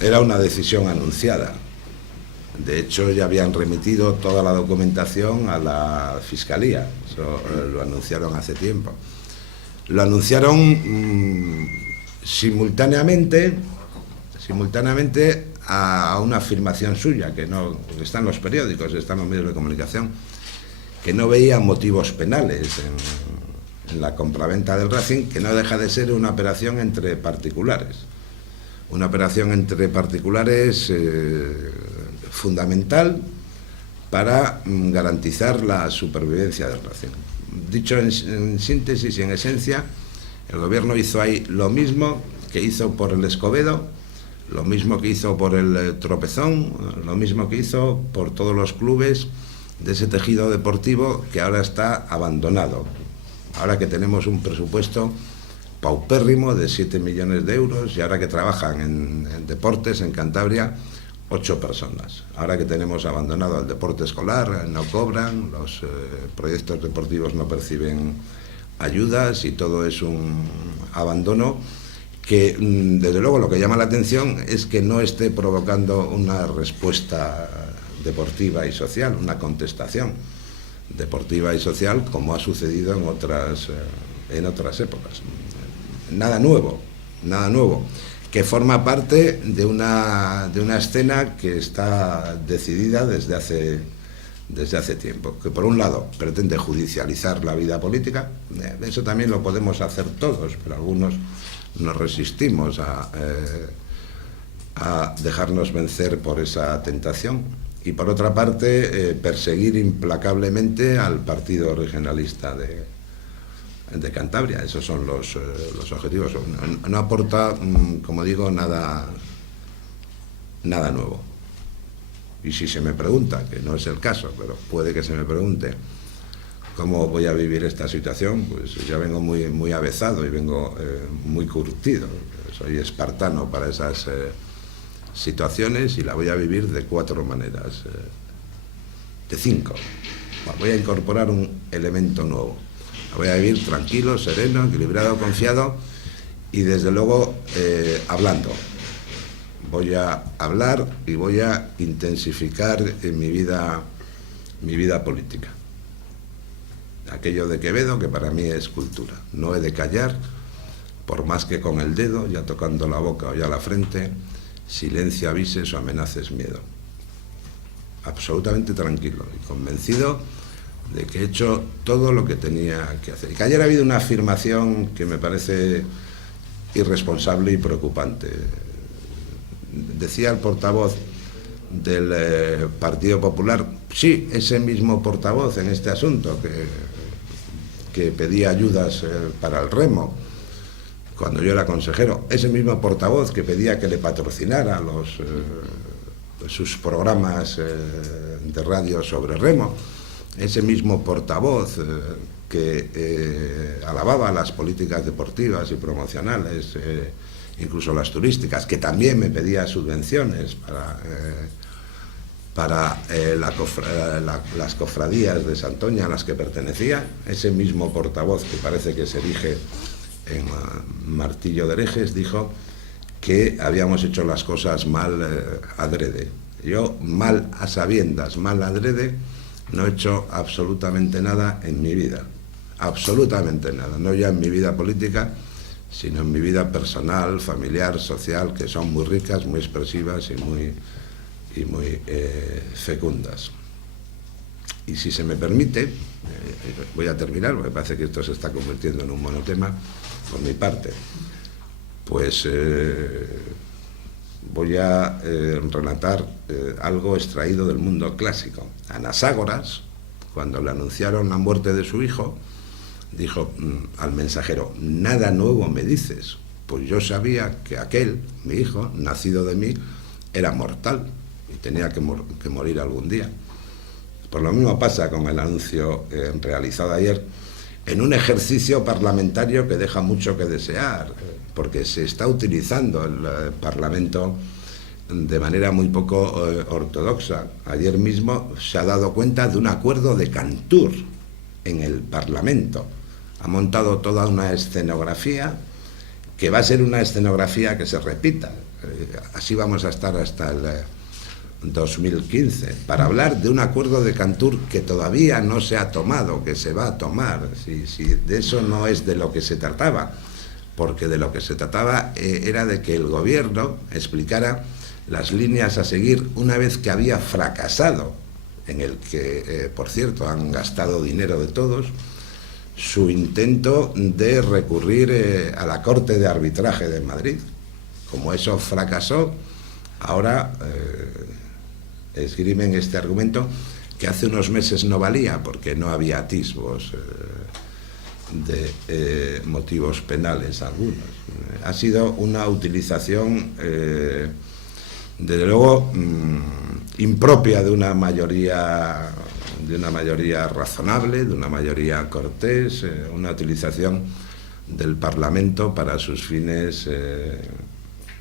era una decisión anunciada. De hecho, ya habían remitido toda la documentación a la Fiscalía. Eso lo anunciaron hace tiempo. Lo anunciaron simultáneamente a una afirmación suya, que está en los periódicos, está en los medios de comunicación, que no veía motivos penales en la compraventa del Racing, que no deja de ser una operación entre particulares. Una operación entre particulares fundamental para garantizar la supervivencia del Racing. Dicho en síntesis y en esencia, el gobierno hizo ahí lo mismo que hizo por el Escobedo, lo mismo que hizo por el Tropezón, lo mismo que hizo por todos los clubes de ese tejido deportivo que ahora está abandonado. Ahora que tenemos un presupuesto paupérrimo de 7 millones de euros y ahora que trabajan en deportes en Cantabria 8 personas. Ahora que tenemos abandonado el deporte escolar, no cobran, los proyectos deportivos no perciben ayudas y todo es un abandono que, desde luego, lo que llama la atención es que no esté provocando una respuesta deportiva y social, una contestación deportiva y social como ha sucedido en otras épocas. Nada nuevo, que forma parte de una escena que está decidida desde hace tiempo, que por un lado pretende judicializar la vida política. Eso también lo podemos hacer todos, pero algunos nos resistimos a dejarnos vencer por esa tentación, y por otra parte perseguir implacablemente al Partido Regionalista de Cantabria. Esos son los objetivos. No aporta, como digo, nada nuevo. Y si se me pregunta, que no es el caso, pero puede que se me pregunte cómo voy a vivir esta situación, pues ya vengo muy avezado y vengo muy curtido. Soy espartano para esas situaciones y la voy a vivir de 4 maneras, de 5. Voy a incorporar un elemento nuevo. La voy a vivir tranquilo, sereno, equilibrado, confiado y desde luego hablando. Voy a hablar y voy a intensificar en mi vida política. Aquello de Quevedo, que para mí es cultura. No he de callar, por más que con el dedo, ya tocando la boca o ya la frente, silencio avises o amenaces miedo. Absolutamente tranquilo y convencido de que he hecho todo lo que tenía que hacer. Y que ayer ha habido una afirmación que me parece irresponsable y preocupante. Decía el portavoz del Partido Popular, sí, ese mismo portavoz en este asunto, que pedía ayudas para el remo, cuando yo era consejero, ese mismo portavoz que pedía que le patrocinara sus programas de radio sobre remo, ese mismo portavoz que alababa las políticas deportivas y promocionales, incluso las turísticas, que también me pedía subvenciones para las cofradías de Santoña a las que pertenecía, ese mismo portavoz que parece que se erige en martillo de herejes, dijo que habíamos hecho las cosas mal adrede. Yo, mal a sabiendas, mal adrede, no he hecho absolutamente nada en mi vida, absolutamente nada, no ya en mi vida política, sino en mi vida personal, familiar, social, que son muy ricas, muy expresivas y muy fecundas. Y si se me permite, voy a terminar, porque parece que esto se está convirtiendo en un monotema por mi parte, pues voy a relatar algo extraído del mundo clásico. Anaxágoras, cuando le anunciaron la muerte de su hijo, dijo al mensajero: nada nuevo me dices, pues yo sabía que aquel, mi hijo, nacido de mí, era mortal y tenía que morir algún día. Pues lo mismo pasa con el anuncio realizado ayer, en un ejercicio parlamentario que deja mucho que desear, porque se está utilizando el Parlamento de manera muy poco ortodoxa. Ayer mismo se ha dado cuenta de un acuerdo de Cantur en el Parlamento. Ha montado toda una escenografía que va a ser una escenografía que se repita. así vamos a estar hasta el 2015, para hablar de un acuerdo de Cantur que todavía no se ha tomado, que se va a tomar. Si de eso no es de lo que se trataba, porque de lo que se trataba era de que el gobierno explicara las líneas a seguir una vez que había fracasado, en el que, por cierto, han gastado dinero de todos, su intento de recurrir a la Corte de Arbitraje de Madrid. Como eso fracasó, ahora esgrimen este argumento que hace unos meses no valía porque no había atisbos de motivos penales algunos. Ha sido una utilización, desde luego, impropia de una mayoría razonable, de una mayoría cortés, una utilización del Parlamento para sus fines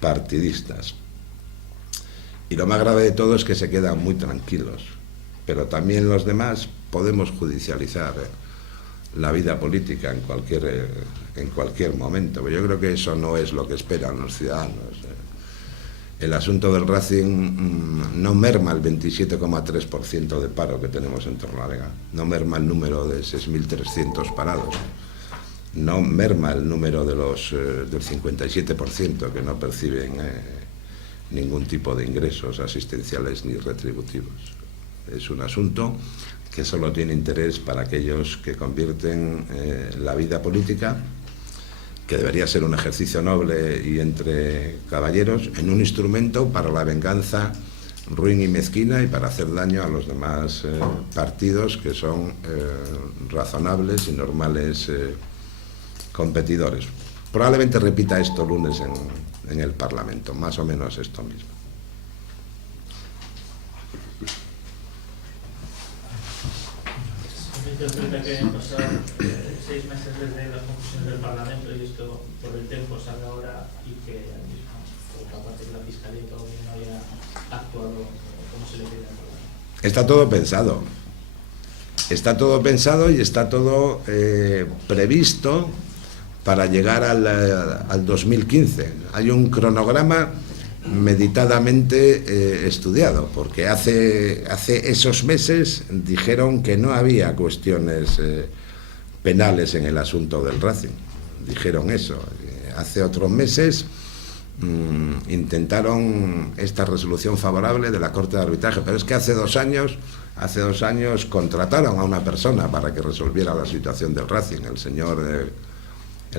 partidistas. Y lo más grave de todo es que se quedan muy tranquilos, pero también los demás podemos judicializar la vida política en cualquier momento. Yo creo que eso no es lo que esperan los ciudadanos. El asunto del Racing no merma el 27,3% de paro que tenemos en Torrelavega, no merma el número de 6.300 parados, no merma el número del 57% que no perciben ningún tipo de ingresos asistenciales ni retributivos. Es un asunto que solo tiene interés para aquellos que convierten la vida política, que debería ser un ejercicio noble y entre caballeros, en un instrumento para la venganza ruin y mezquina y para hacer daño a los demás partidos que son razonables y normales competidores. Probablemente repita esto lunes en el Parlamento, más o menos esto mismo. Yo creo que han pasado 6 meses desde las conclusiones del Parlamento y esto por el tiempo sale ahora y que por otra parte la Fiscalía todavía no había actuado como se le pide al Parlamento. Está todo pensado. Está todo pensado y está todo previsto para llegar al 2015. Hay un cronograma meditadamente estudiado, porque hace esos meses dijeron que no había cuestiones penales en el asunto del Racing. Dijeron eso. Hace otros meses intentaron esta resolución favorable de la Corte de Arbitraje, pero es que hace dos años contrataron a una persona para que resolviera la situación del Racing, el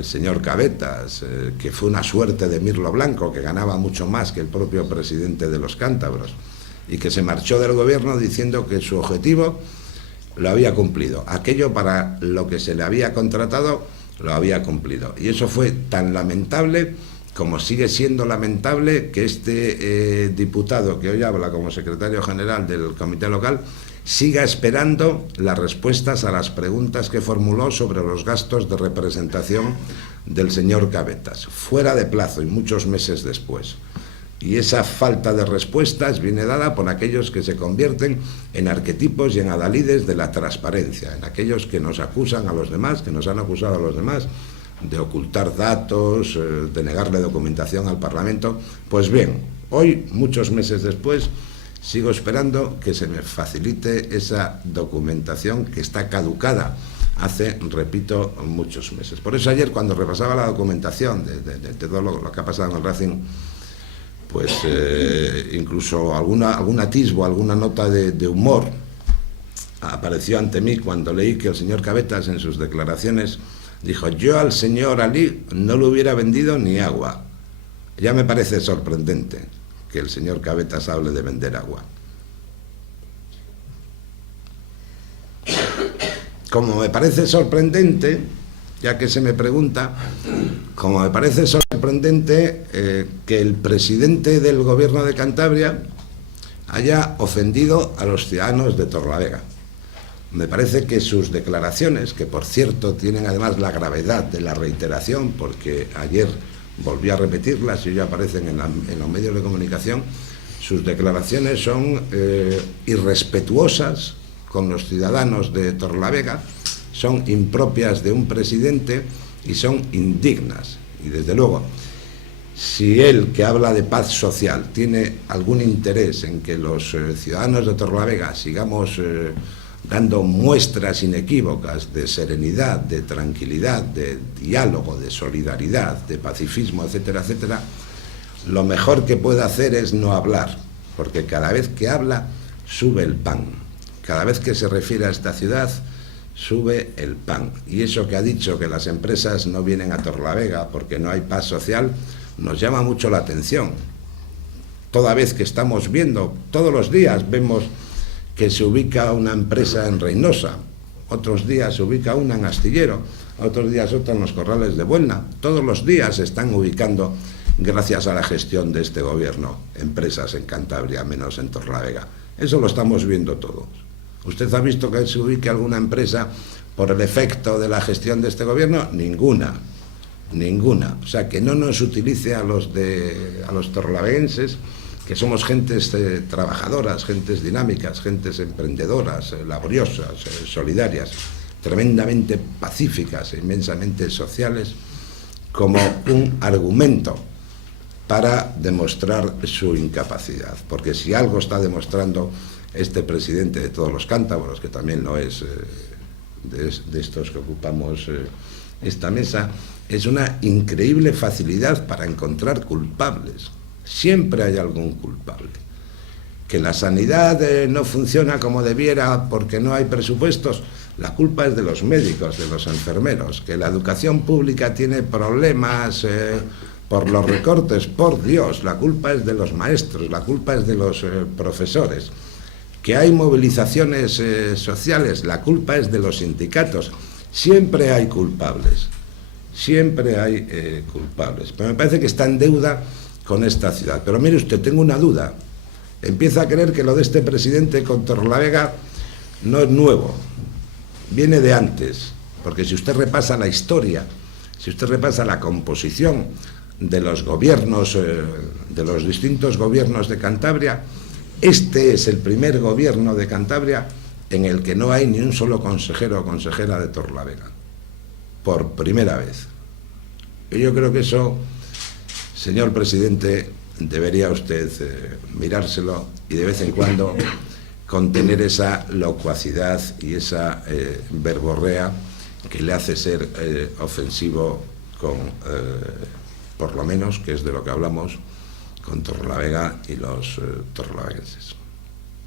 señor Cabetas, que fue una suerte de Mirlo Blanco, que ganaba mucho más que el propio presidente de los cántabros, y que se marchó del gobierno diciendo que su objetivo lo había cumplido. Aquello para lo que se le había contratado lo había cumplido. Y eso fue tan lamentable como sigue siendo lamentable que este diputado que hoy habla como secretario general del comité local siga esperando las respuestas a las preguntas que formuló sobre los gastos de representación del señor Cabetas, fuera de plazo y muchos meses después. Y esa falta de respuestas viene dada por aquellos que se convierten en arquetipos y en adalides de la transparencia, en aquellos que nos acusan a los demás, que nos han acusado a los demás de ocultar datos, de negarle documentación al Parlamento. Pues bien, hoy, muchos meses después, sigo esperando que se me facilite esa documentación que está caducada hace, repito, muchos meses. Por eso ayer, cuando repasaba la documentación de todo lo que ha pasado en el Racing, pues incluso algún atisbo, alguna nota de humor apareció ante mí cuando leí que el señor Cabetas en sus declaraciones dijo: yo al señor Alí no le hubiera vendido ni agua. Ya me parece sorprendente que el señor Cabetas hable de vender agua. Como me parece sorprendente, ya que se me pregunta, como me parece sorprendente que el presidente del gobierno de Cantabria haya ofendido a los ciudadanos de Torrelavega. Me parece que sus declaraciones, que por cierto tienen además la gravedad de la reiteración, porque ayer volví a repetirlas y ya aparecen en los medios de comunicación, sus declaraciones son irrespetuosas con los ciudadanos de Torrelavega, son impropias de un presidente y son indignas. Y desde luego, Si él, que habla de paz social, tiene algún interés en que los ciudadanos de Torrelavega sigamos dando muestras inequívocas de serenidad, de tranquilidad, de diálogo, de solidaridad, de pacifismo, etcétera, etcétera, lo mejor que puede hacer es no hablar, porque cada vez que habla sube el pan. Cada vez que se refiere a esta ciudad sube el pan. Y eso que ha dicho, que las empresas no vienen a Torrelavega porque no hay paz social, nos llama mucho la atención. Toda vez que estamos viendo, todos los días vemos que se ubica una empresa en Reynosa, otros días se ubica una en Astillero, otros días otra en los Corrales de Buelna. Todos los días se están ubicando, gracias a la gestión de este gobierno, empresas en Cantabria, menos en Torrelavega. Eso lo estamos viendo todos. ¿Usted ha visto que se ubique alguna empresa por el efecto de la gestión de este gobierno? Ninguna. Ninguna. O sea, que no nos utilice a los torrelaveguenses, que somos gentes trabajadoras, gentes dinámicas, gentes emprendedoras, laboriosas, solidarias, tremendamente pacíficas e inmensamente sociales, como un argumento para demostrar su incapacidad. Porque si algo está demostrando este presidente de todos los cántabros, que también lo es de estos que ocupamos esta mesa, es una increíble facilidad para encontrar culpables. Siempre hay algún culpable. Que la sanidad no funciona como debiera porque no hay presupuestos, la culpa es de los médicos, de los enfermeros. Que la educación pública tiene problemas por los recortes, por Dios, la culpa es de los maestros, la culpa es de los profesores. Que hay movilizaciones sociales, la culpa es de los sindicatos. Siempre hay culpables, siempre hay culpables. Pero me parece que está en deuda con esta ciudad. Pero mire usted, tengo una duda. Empieza a creer que lo de este presidente con Torrelavega no es nuevo, viene de antes, porque si usted repasa la historia, si usted repasa la composición de los gobiernos, de los distintos gobiernos de Cantabria, este es el primer gobierno de Cantabria en el que no hay ni un solo consejero o consejera de Torrelavega, por primera vez. Y yo creo que eso, señor presidente, debería usted mirárselo y de vez en cuando contener esa locuacidad y esa verborrea que le hace ser ofensivo con, por lo menos, que es de lo que hablamos, con Torrelavega y los torrelaveguenses.